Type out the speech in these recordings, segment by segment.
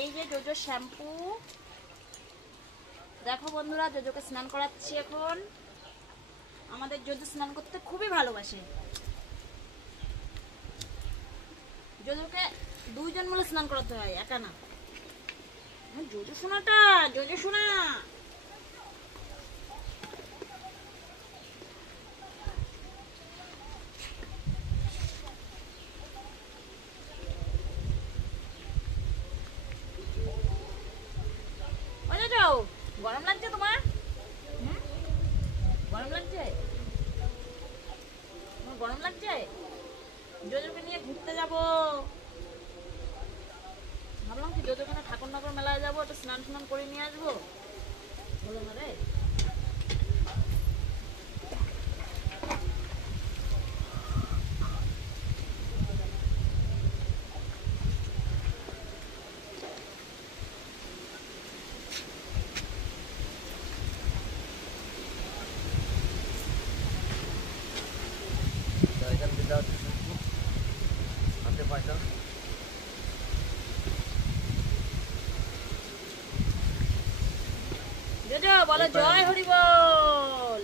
এই যে JoJo shampoo, দেখো বন্ধুরা জোজোকে স্নান করাচ্ছি এখন। আমাদের জোজো স্নান করতে খুবই ভালোবাসে। জোজোকে দুইজন মিলে স্নান করাতে হয়, একা না। জোজো সোনাটা, জোজো সোনা যাও। গরম লাগছে তোমার? গরম লাগছে? তোমার গরম লাগছে? জোজোকে নিয়ে ঘুরতে যাব। ভাবলাম কি জোজোকে না ঠাকুরনগর মেলায় যাবো, একটু স্নান স্নান করে নিয়ে আসবো। হলো না রে। জোজো বলো জয় হরি বল।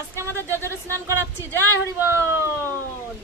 আজকে আমাদের জোজোরে স্নান করাচ্ছি, জয় হরি বল।